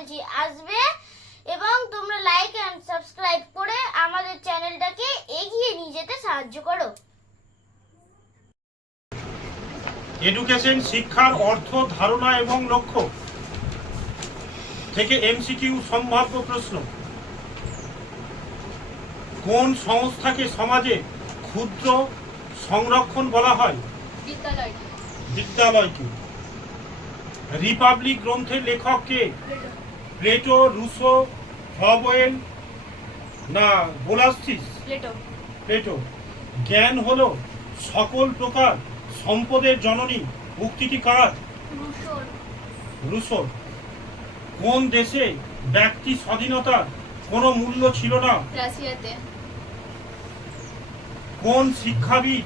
বলছি আসবে এবং তোমরা লাইক অ্যান্ড সাবস্ক্রাইব করে আমাদের চ্যানেলটাকে এগিয়ে নিয়ে যেতে সাহায্য করো। এডুকেশন শিক্ষার অর্থ ধারণা এবং লক্ষ্য থেকে এমসিকিউ সম্ভাব্য প্রশ্ন। কোন সংস্থাকে সমাজে ক্ষুদ্র সংরক্ষণ বলা হয়? বিদ্যালয়। বিদ্যালয়কে। রিপাবলিক গ্রন্থের লেখক কে? প্লেটো রুসো ফ্লবোয়েল না গোলাস্তিস প্লেটো। প্লেটো। জ্ঞান হলো সকল প্রকার সম্পদের জননী। উক্তিটি কার? রুসো কোন দেশে ব্যক্তি স্বাধীনতার কোনো মূল্য ছিল না? কোন শিক্ষাবিদ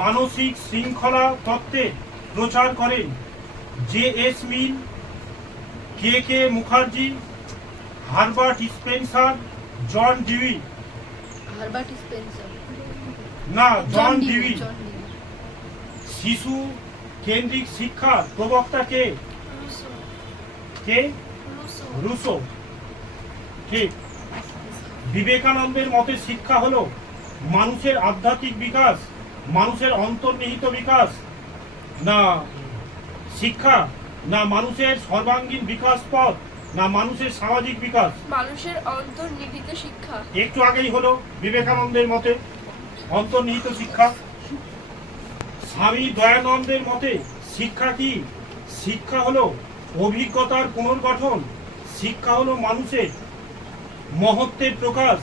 মানসিক শৃঙ্খলা তত্ত্বে প্রচার করেন J S Mill K K Mukherjee Herbert Spencer John Dewey. Herbert Spencer. না জন ডিউই শিশু কেন্দ্রিক শিক্ষা প্রবক্তা কে? কে? রুশো। রুসো ঠিক বিবেকানন্দের মতে শিক্ষা হলো মানুষের আধ্যাত্মিক বিকাশ মানুষের অন্তর্নিহিত বিকাশ। না শিক্ষা না মানুষের সর্বাঙ্গীন বিকাশ পথ না মানুষের সামাজিক বিকাশ। মানুষের অন্তর্নিহিত শিক্ষা। একটু আগেই হলো বিবেকানন্দের মতে অন্তর্নিহিত শিক্ষা। স্বামী দয়ানন্দের মতে শিক্ষা কি? শিক্ষা হলো অভিজ্ঞতার পুনর্গঠন। শিক্ষা হলো মানুষের মহত্বের প্রকাশ।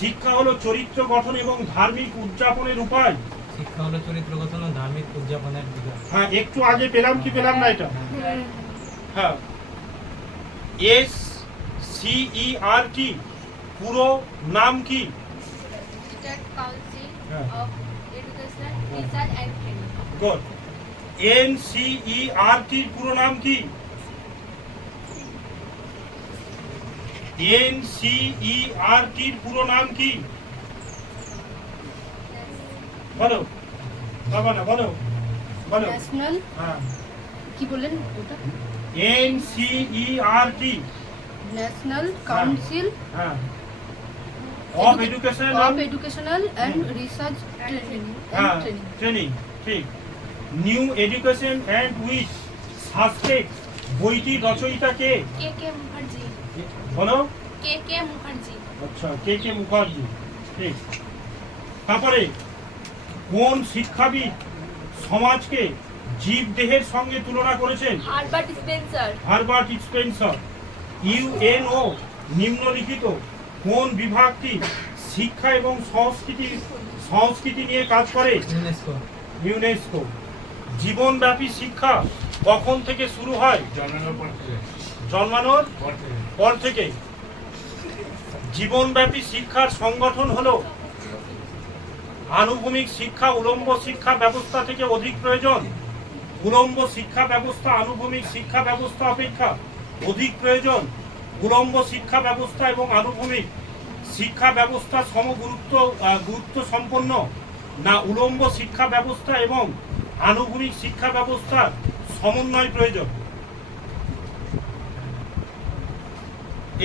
শিক্ষা হলো চরিত্র গঠন এবং ধার্মিক উদযাপনের উপায়। শিক্ষা হলো চরিত্র গঠন ও ধার্মিক উদযাপনের হ্যাঁ একটু আগে পেলাম কি পেলাম না এটা? হ্যাঁ। এস সিই আর টি পুরো নাম কি? গুড এন সিই আর টির পুরো নাম কি? এন সিই আর টির পুরো নাম কি? বলো। বাবা না বলো। বলো। হ্যাঁ। কি বললেন? ওটা? N C E R T. National council হ্যাঁ। Of education of educational and research training হ্যাঁ। ট্রেনিং ট্রেনিং ঠিক। New education and with suspect বইটি রচয়িতা কে? কে কে মুখার্জি। বলো। কে কে মুখার্জি। আচ্ছা কে কে মুখার্জি ঠিক। তারপরে কোন শিক্ষাবিদ সমাজকে জীব দেহের সঙ্গে তুলনা করেছেন। Herbert Spencer. Herbert Spencer UNO নিম্নলিখিত কোন বিভাগটি শিক্ষা এবং সংস্কৃতি সংস্কৃতি নিয়ে কাজ করে? ইউনেস্কো। ইউনেস্কো। জীবনব্যাপী শিক্ষা কখন থেকে শুরু হয়? জন্মানোর পর থেকে। জন্মানোর পর থেকে। পর থেকে। জীবনব্যাপী শিক্ষার সংগঠন হলো আনুভূমিক শিক্ষা উলম্ব শিক্ষা ব্যবস্থা থেকে অধিক প্রয়োজন। উলম্ব শিক্ষা ব্যবস্থা, আনুভূমিক শিক্ষা ব্যবস্থা অপেক্ষা অধিক প্রয়োজন। উলম্ব শিক্ষা ব্যবস্থা এবং আনুভূমিক শিক্ষা ব্যবস্থা সমগুরুত্ব গুরুত্ব সম্পন্ন। না উলম্ব শিক্ষা ব্যবস্থা এবং আনুভূমিক শিক্ষা ব্যবস্থার সমন্বয় প্রয়োজন।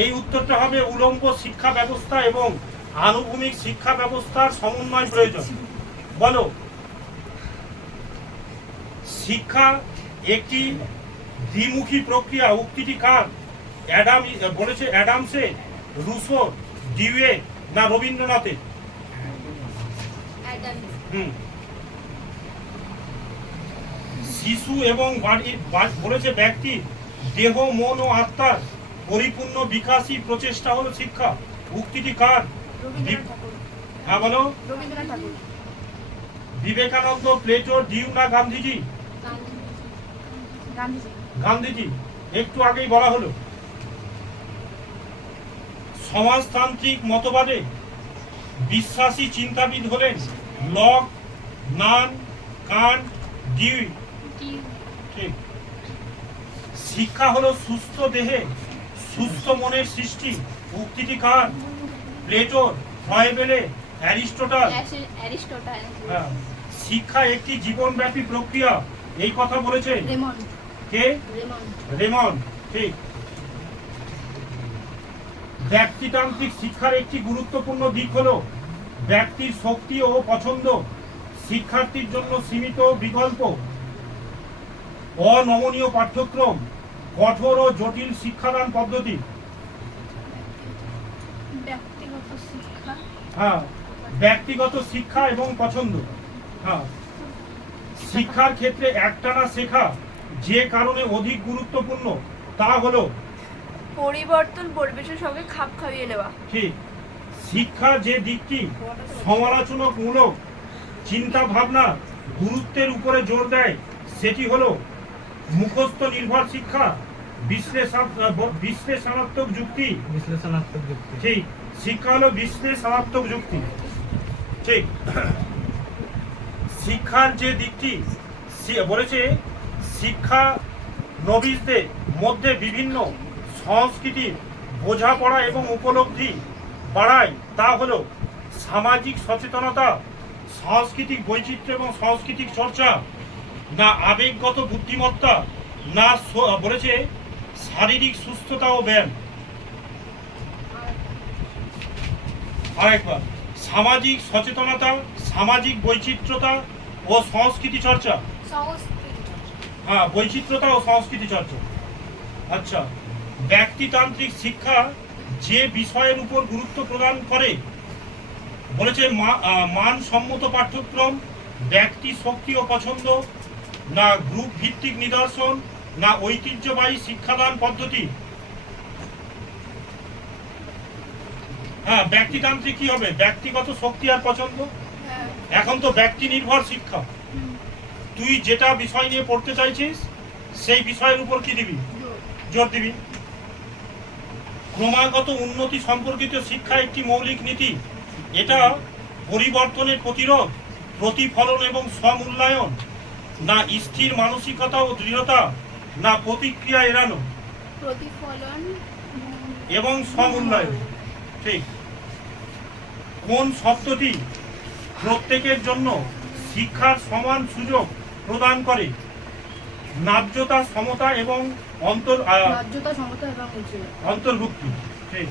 এই উত্তরটা হবে উলম্ব শিক্ষা ব্যবস্থা এবং আনুভূমিক শিক্ষা ব্যবস্থার সমন্বয় প্রয়োজন। বলো। শিক্ষা একটি দ্বিমুখী প্রক্রিয়া। উক্তিটি কার? অ্যাডাম বলেছে অ্যাডামসে রুসো ডিউয়ে না রবীন্দ্রনাথে? হুম। শিশু এবং বলেছে ব্যক্তি দেহ মন ও আত্মার পরিপূর্ণ বিকাশী প্রচেষ্টা হলো শিক্ষা। উক্তিটি কার? হ্যাঁ বলো। বিবেকানন্দ প্লেটো ডিউ না গান্ধীজি গান্ধীজি একটু আগেই বলা হলো সমাজতান্ত্রিক মতবাদে বিশ্বাসী চিন্তাবিদ হলেন লক নান কান ডিউই শিক্ষা হলো সুস্থ দেহে সুস্থ মনের সৃষ্টি। উক্তিটি কার? প্লেটোর অ্যারিস্টোটাল। অ্যারিস্টোটাল। হ্যাঁ। শিক্ষা একটি জীবনব্যাপী প্রক্রিয়া। এই কথা বলেছেন? কে? রেমন। ঠিক। ব্যক্তিতান্ত্রিক শিক্ষার একটি গুরুত্বপূর্ণ দিক হলো ব্যক্তির শক্তি ও পছন্দ শিক্ষার্থীর জন্য সীমিত বিকল্প। অনমনীয় পাঠ্যক্রম কঠোর ও জটিল শিক্ষাদান পদ্ধতি। হ্যাঁ ব্যক্তিগত শিক্ষা এবং পছন্দ। হ্যাঁ। শিক্ষার ক্ষেত্রে একটানা শেখা যে কারণে অধিক গুরুত্বপূর্ণ তা হলো পরিবর্তন পরিবেশের সঙ্গে খাপ খাইয়ে নেওয়া। ঠিক শিক্ষা যে দিকটি সমালোচনামূলক চিন্তা ভাবনা গুরুত্বের উপরে জোর দেয় সেটি হলো মুখস্থ নির্ভর শিক্ষা বিশ্লেষণ বিশ্লেষণাত্মক যুক্তি। বিশ্লেষণাত্মক যুক্তি। ঠিক শিক্ষা হলো বিশ্লেষণাত্মক যুক্তি। ঠিক। শিক্ষার যে দিকটি বলেছে শিক্ষা নবীসদের মধ্যে বিভিন্ন সংস্কৃতি বোঝাপড়া এবং উপলব্ধি বাড়ায়। তা হলো সামাজিক সচেতনতা, সাংস্কৃতিক বৈচিত্র্য এবং সাংস্কৃতিক চর্চা, না আবেগগত বুদ্ধিমত্তা, না বলেছে শারীরিক সুস্থতা ও ব্যায়াম। আরেকবার। সামাজিক সচেতনতা, সামাজিক বৈচিত্র্যতা ও সংস্কৃতি চর্চা। হ্যাঁ বৈচিত্র্যতা ও সংস্কৃতি চর্চা। আচ্ছা ব্যক্তিতান্ত্রিক শিক্ষা যে বিষয়ের উপর গুরুত্ব প্রদান করে, বলেছে মানসম্মত পাঠ্যক্রম, ব্যক্তি শক্তি ও পছন্দ, না গ্রুপ ভিত্তিক নিদর্শন, না ঐতিহ্যবাহী শিক্ষাদান পদ্ধতি। হ্যাঁ ব্যক্তিতান্ত্রিক কি হবে? ব্যক্তিগত শক্তি আর পছন্দ? হ্যাঁ। এখন তো ব্যক্তি নির্ভর শিক্ষা। তুই যেটা বিষয় নিয়ে পড়তে চাইছিস সেই বিষয়ের উপর কি দিবি? জোর। দিবি? ক্রমাগত উন্নতি সম্পর্কিত শিক্ষা একটি মৌলিক নীতি। এটা পরিবর্তনের প্রতিরোধ প্রতিফলন এবং স্বমূল্যায়ন না স্থির মানসিকতা ও দৃঢ়তা না প্রতিক্রিয়া এড়ানো। প্রতিফলন এবং সমুন্নয়ন ঠিক। কোন শব্দটি প্রত্যেকের জন্য শিক্ষার সমান সুযোগ প্রদান করে? ন্যায্যতা সমতা এবং অন্তর অন্তর্ভুক্তি। ঠিক।